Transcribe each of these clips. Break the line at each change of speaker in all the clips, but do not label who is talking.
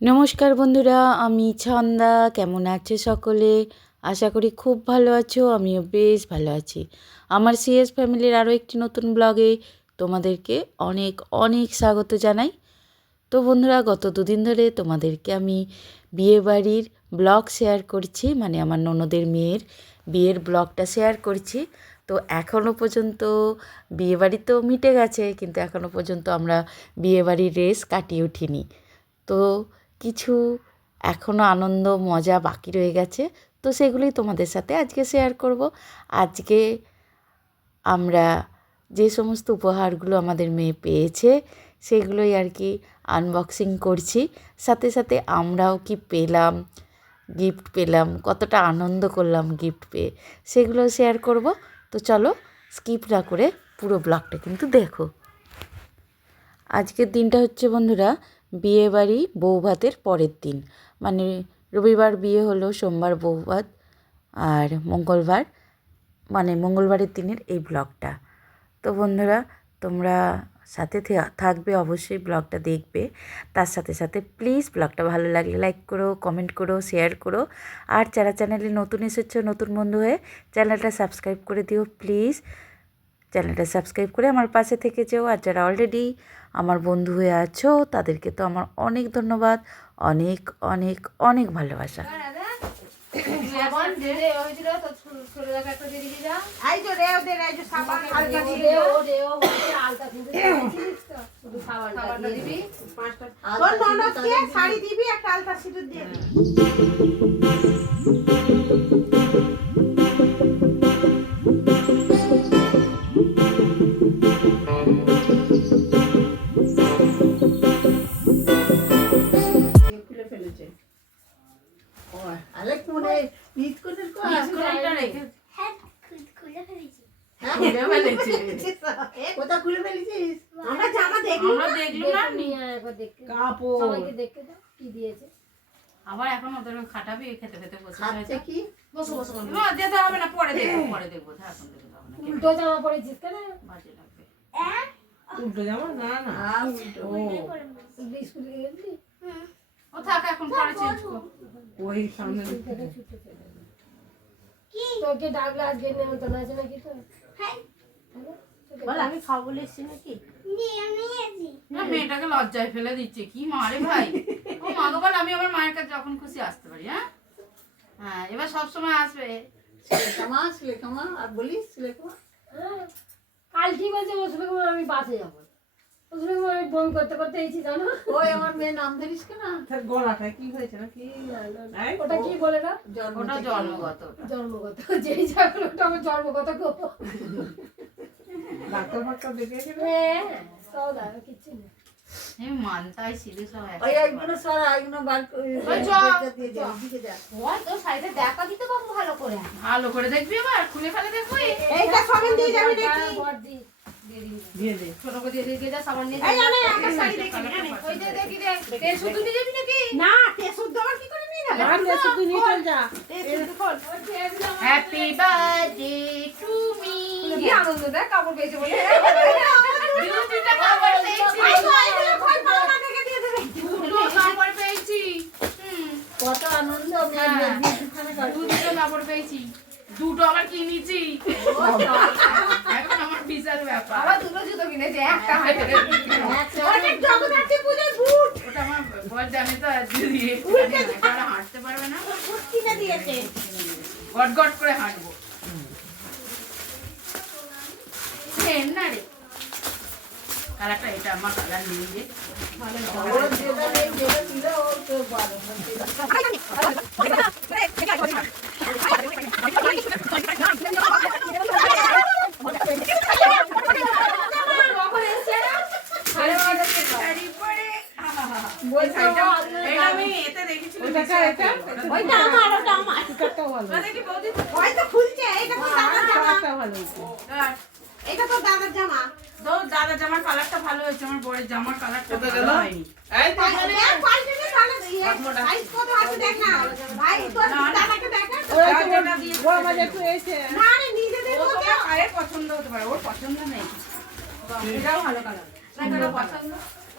নমস্কার বন্ধুরা, আমি ছন্দা। কেমন আছে সকলে? আশা করি খুব ভালো আছো, আমিও বেশ ভালো আছি। আমার সিএস ফ্যামিলির আরও একটি নতুন ব্লগে তোমাদেরকে অনেক অনেক স্বাগত জানাই। তো বন্ধুরা, গত দুদিন ধরে তোমাদেরকে আমি বিয়েবাড়ির ব্লগ শেয়ার করছি মানে আমার ননদের মেয়ের বিয়ের ব্লগটা শেয়ার করছি। তো এখনও পর্যন্ত বিয়েবাড়ি তো মিটে গেছে, কিন্তু এখনও পর্যন্ত আমরা বিয়েবাড়ির রেস কাটিয়ে উঠিনি। তো কিছু এখনও আনন্দ, মজা বাকি রয়ে গেছে। তো সেগুলোই তোমাদের সাথে আজকে শেয়ার করব। আজকে আমরা যে সমস্ত উপহারগুলো আমাদের মেয়ে পেয়েছে, সেগুলোই আর কি আনবক্সিং করছি। সাথে সাথে আমরাও কি পেলাম গিফট পেলাম, কতটা আনন্দ করলাম গিফট পেয়ে, সেগুলো শেয়ার করব। তো চলো স্কিপ না করে পুরো ব্লগটা কিন্তু দেখো। আজকের দিনটা হচ্ছে বন্ধুরা বিয়ে বাড়ি বৌভাতের পরের দিন। মানে রবিবার বিয়ে হলো, সোমবার বৌভাত আর মঙ্গলবার মানে মঙ্গলবারের দিনের এই ব্লগটা। তো বন্ধুরা, তোমরা সাথে থাকবে অবশ্যই ব্লগটা দেখবে। তার সাথে সাথে প্লিজ ব্লগটা ভালো লাগলে লাইক করো, কমেন্ট করো, শেয়ার করো। আর যারা চ্যানেলে নতুন এসেছ, নতুন বন্ধু হয়ে চ্যানেলটা সাবস্ক্রাইব করে দিও প্লিজ। চ্যানেলটা সাবস্ক্রাইব করে আমার পাশে থেকে যেও আর যারা অলরেডি আমার বন্ধু হয়ে আছো তাদেরকে তো আমার অনেক ধন্যবাদ অনেক অনেক অনেক ভালোবাসা
সাবান ঢেলে হয়েছিল তো ছোট ছোট
আবার এখন ওদের খাটাবি খেতে খেতে বসে
খাচ্ছে কি
বসো বসো বসো।
না যেতে হবে না পরে দেখব পরে দেখব এখন
উল্টো জামা পরেছিস কেন
বাজে লাগবে
উল্টো জামা না না
উল্টো।
স্কুলে গেলি
ও থাক এখন পরে চেঞ্জ কর
ওই সামনে
তোকে ডাকলে আজকে নেমন্তন্ন আছে নাকি তো?
বল আমি খাব বলে এসছি নাকি?
না মেয়েটাকে লজ্জায় ফেলে দিচ্ছে। কি মারে ভাই। ও মা গো বল আমি আমার মায়ের কাছে যখন খুশি আসতে পারি হ্যাঁ? হ্যাঁ এবার সব সময় আসবে
লেখামা আর বলিস
হ্যাঁ। কাল কি বলছে ওসবে আমি বাসে যাব। ওসবে আমি বমি করতে করতে এসেছি জানো?
ওই আমার মেয়ের নাম ধরিস কেন?
তার গলাটা কি হয়েছে নাকি এই,
ওটা কি বলে না?
ওটা জন্মগত।
জন্মগত যেই যাবে ওটা আমার জন্মগত গো।
ডাক্তার ফাক্তার দেখেছিল
হ্যাঁ সব দাঁড়া কিচ্ছু নেই।
এই মানতাই ছিল সব
ওই
একসাথে।
এইগুলো সরা এইগুলো বার করে
ওই চ,
বেচা দিয়ে যা, দিকে যা।
ভালো করে? দেখবি এবার খুলে ফেলে দেখবি?
এইটা সবাই দিয়ে যাবি দেখি।
বর দি দিয়ে
দে।
ছোট করে দিয়ে দিয়ে যা সাবান নিয়ে
এই আনে একটা শাড়ি দেখি
ওই যে দেখি দেখ তেল শুধু দিয়ে যাবি নাকি?
না টেসুর দেওয়ার কি করে নিয়ে যাবে
আর বেশি তুই নিয়ে চল যা।
টেসুর খোল।
হ্যাপি বার্থডে টু মি
কি আনন্দ দেখ কাপড় পেয়েছে বলে।
দুটা কাপড় পেয়েছি।
এই তো, এইগুলো খোল, পাওনা থেকে দিয়ে দেবে।
দুটো কাপড় পেয়েছি।
কত আনন্দ
হ্যাঁ। দুটো কাপড় পেয়েছি। দুটো আবার কিনেছি। এখন ব্যাপার
আবার দুটো জুতো কিনেছে একটা হাতে
অনেক জগদ্ধাত্রী পুজোর বুট
ওটা আমার বর জানে তো আর দিদি কারণ হাঁটতে পারবে না
বুট কিনে দিয়েছে
গট গট করে হাঁটবো না রে কালারটা এটা আমার কালার নিয়ে যে
ভালো।
শাড়ি পরে
বলছে,
এটা আমি এতে দেখেছিলাম
ওটা কার এটা?
ওইটা আমার, ওটা আমার।
টিকারটাও ভালো
বৌদি
হয়তো খুলছে, এইটা তো দাদার জামা।
কালারটাও ভালো
এইটা তো দাদার জামা।
তো জামার কালারটা ভালো হয়েছে আমার বরের জামার কালারটা ভালো হয়নি।
এই তো
দেখ, পাল্টে নে, তাহলে size কত আছে দেখ না। ভাই। দাদাকে দেখা।
ওই তো একটু এসে।
না রে,
পছন্দ হতে পারে ওর পছন্দ নেই। এটাও ভালো কালার না কারও পছন্দ।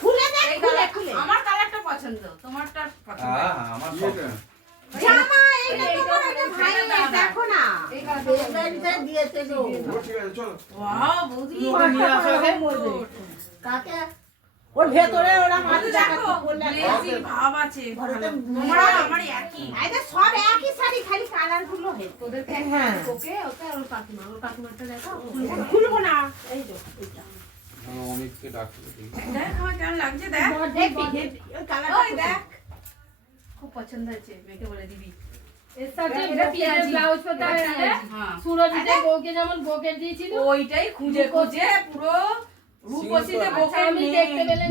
খুলে দেখ
আমার কালারটা পছন্দ তোমারটা পছন্দ।
হ্যাঁ আমার
এইটা দেখো
হবে। ওর ভেতরে ওরা মাছ
দেখো
দেখাচ্ছে
ভাব আছে। ভালো আমার একই।
এই সব একই শাড়ি খালি কালারগুলো হয়ে
তোদেরকে
হ্যাঁ।
ওকে ওকে আর কাকিমা। ওর কাকিমারটা দেখো
খুলবো। না। এই যে
হ্যাঁ, অমিতকে ডাকতে
দেখ আমার কেমন লাগছে দেখ।
কালারটা
ওই দেখ। পছন্দ হয়েছে মেয়েকে বলে দিবি। হ্যাঁ
যেমন বউকে দিয়েছিল
ওইটাই খুঁজে খুঁজে পুরো রূপসীতে
আচ্ছা,
বকে
আমি দেখতে পেলেন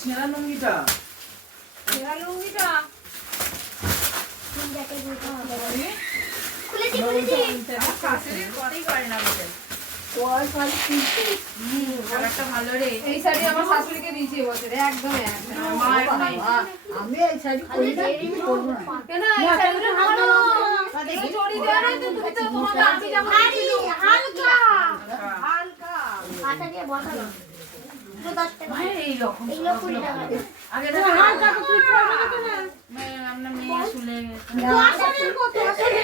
ছেঁড়া লুঙ্গিটা।
এবার লুঙ্গিটা।
ভালো
আমি এই শাড়ি পরি না
কেন এই ভালো? এই চড়ি দেওয়া তো তুমি তো যেমন
হালকা। হালকা। আটা দিয়ে টাকা
আগে দেখা
না।
মেয়ে আমরা মেয়ে
কত আসলে?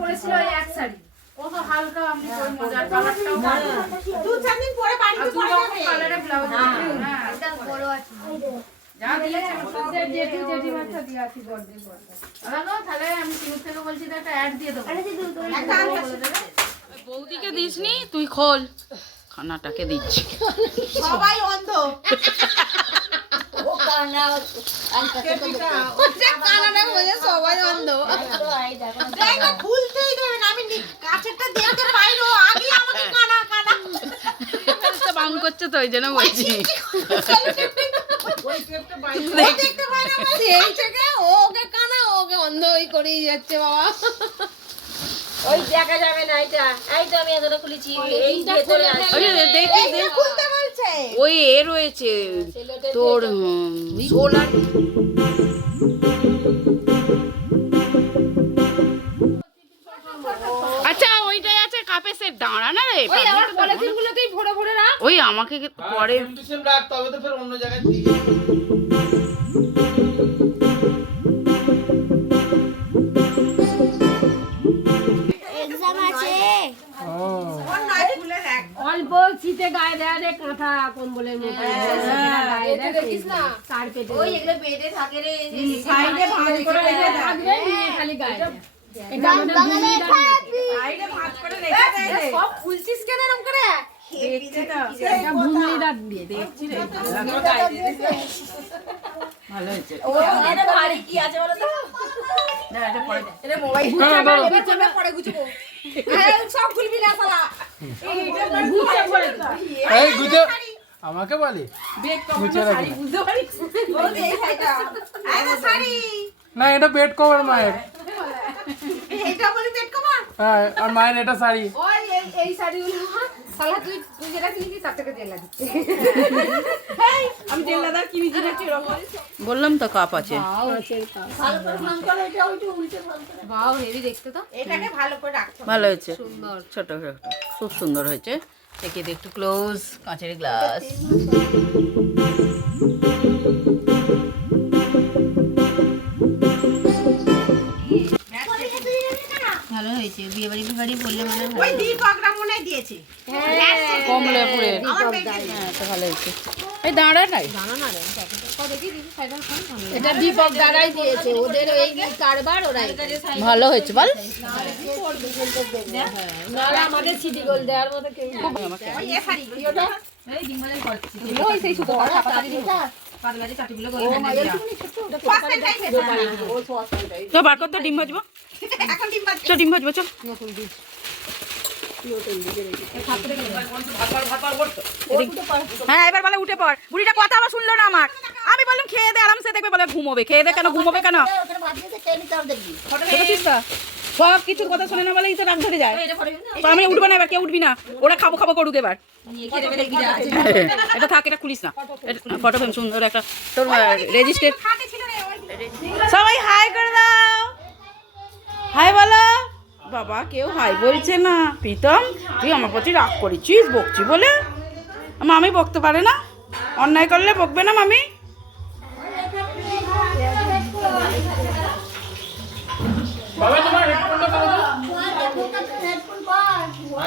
পড়েছিল এক শাড়ি।
হালকা আমি কই মজার কালারটাও
দু চার দিন পরে বাড়িতে পরে যাবে।
কালারের ব্লাউজ হ্যাঁ।
এটা বড় আছে।
যা দিয়েছে
যে জেঠু জেঠিমারটা দিয়ে আছি বড়দি বড়দি
দেখো তাহলে আমি সিঙ্গুর থেকে বলছি তো একটা অ্যাড দিয়ে দেবো। একটা
বৌদিকে দিসনি তুই খোল। খানাটাকে দিচ্ছি।
সবাই অন্ধ।
বাং করছে তো ওই জন্য বলছি।
দেখতে পাই না। ওকে কানা ওকে অন্ধ ওই করেই যাচ্ছে বাবা।
ওই দেখা যাবে না এটা। এই তো আমি এতটা খুলেছি এই ভেতরে
খুলতে বলছে।
ওই এ রয়েছে তোর সোলার আচ্ছা ওইটাই আছে কাপে সে দাঁড়া না রে
ওই আমার পলিথিন গুলোতেই ভরে ভরে রাখ।
ওই আমাকে পরে
সেম রাখ তবে তো ফের অন্য জায়গায়
শীতে গায়ে দেয়া রে কাঁথা কম্বলের মতো। গায়ে দেয় দেখিস না? তার পেটে।
ওই এগুলো বেডে থাকে রে
সাইডে ভাঁজ করে রেখে
থাকবে নিয়ে খালি গায়ে এটা আমাদের
বাঙালি
ভূমিদার
সাইডে ভাঁজ করে রেখে দেয়। রে
সব খুলছিস কেন এরকম করে?
দেখছি তো
এটা ভূমিদার দিয়ে
দেখছি রে। দেখো গায়ে দিয়ে দিয়েছে। ভালো হয়েছে।
ও এটা ভারী কি আছে বলো তো?
না এটা পরে
এটা মোবাইল।
গুছবো। হ্যাঁ সব খুলবি না শালা।
এই গুজে। আমাকে বলি?
বেড
গুছিয়ে
কখনো
রাখি
শাড়ি বুঝতে পারিস
বলবি এই শাড়িটা আরে শাড়ি
না এটা বেড কভার মায়ের।
এটা বলি পেট কমা
হ্যাঁ আর মায়ের এটা শাড়ি।
ওই এই এই শাড়িগুলো।
সালা তুই তুই যেটা কিনেছিস তার থেকে
আমি এরকম
বললাম তো কাপ আছে।
ভালো করে ভাঙ করে এটা ওইটা উল্টে ভাঙ করে।
বাও হেভি দেখতে তো।
এটাকে ভালো করে রাখতে
ভালো হয়েছে। ছোট ছোট। খুব সুন্দর হয়েছে। দেখে দেখ একটু ক্লোজ কাঁচের গ্লাস
ভালো হয়েছে বিয়ে বাড়ি বিয়ে বাড়ি বললে মানে
ওই দীপকরা মনে হয় দিয়েছে
কমলাপুরের হ্যাঁ তো ভালো হয়েছে। এই দাঁড়া নাই।
এটা দীপক দাদাই দিয়েছে। ওদের ওই কারবার ওরাই
ভালো হয়েছে বল।
নাহলে আমাদের সিটি গোল দেওয়ার মতো কেউ
ওই এ শাড়ি
ওই সেই সুতো
কস্টের টাইপের
তো বার কর তো ডিম ভাজবো।
এখন ডিম
চ ডিম ভাজবো চ হ্যাঁ এবার বলে উঠে পড়। বুড়িটা কথা আবার শুনলো না আমার। আমি বললাম খেয়ে দে আরামসে দেখবে। বলে ঘুমোবে। খেয়ে দে কেন ঘুমোবে কেন? সব কিছুর কথা শুনে না বলেই তো রাগ ধরে যায়। তো আমি উঠবো না এবার, কেউ উঠবি না। ওরা খাব খাব করুক এবার। এটা থাক, এটা খুলিস না। ফটো ফ্রেম সুন্দর একটা তোর রেজিস্টার সবাই হাই করে দাও। হাই বলো। বাবা, কেউ হাই বলছে না। প্রীতম, তুই আমার প্রতি রাগ করেছিস বকছি বলে। মামি বকতে পারে না। অন্যায় করলে বকবে না মামি।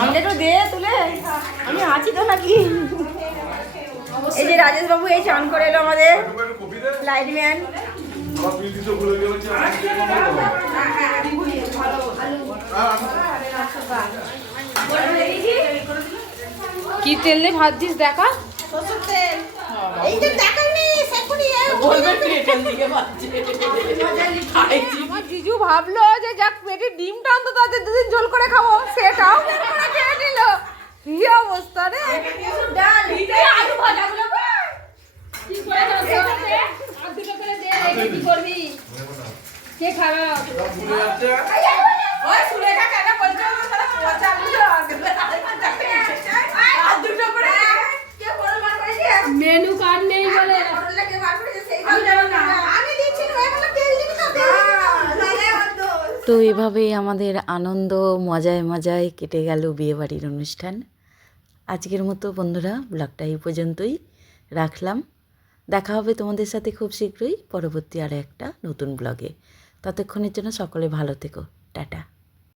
আমাদের
একটু দে তুলে। আমি আছি তো নাকি? এই যে রাজেশ বাবু এই চান করে এলো আমাদের লাইটম্যান।
কি তেল দিয়ে ভাজছিস দেখা।
এই যে সেখুনি
আমার জিজু ভাবলো যে যাক পেটে ডিমটা অন্তত আছে দুদিন ঝোল করে খাব সেটাও বের করে খেয়ে নিল। কি অবস্থা রে? আলু ভাজাগুলো কি করে খাব? আর দুটো করে দে রেখে কি করবি? কে খারাপ
ওই সুলেখা কেন বলছো? পচা বুঝো আর দুটো করে কে বড় বার করেছে
মেনু কার্ড নেই বলে
বড় লাগে বার করেছে সেই আমি জানি না আমি দিচ্ছি না এখন তেল দিবি তো তেল দিবি তো
এভাবেই আমাদের আনন্দ মজায় মজায় কেটে গেল বিয়েবাড়ির অনুষ্ঠান। আজকের মতো বন্ধুরা, ব্লগটা এই পর্যন্তই রাখলাম। দেখা হবে তোমাদের সাথে খুব শীঘ্রই, পরবর্তী আর একটা নতুন ব্লগে। ততক্ষণের জন্য সকলে ভালো থেকো। টাটা।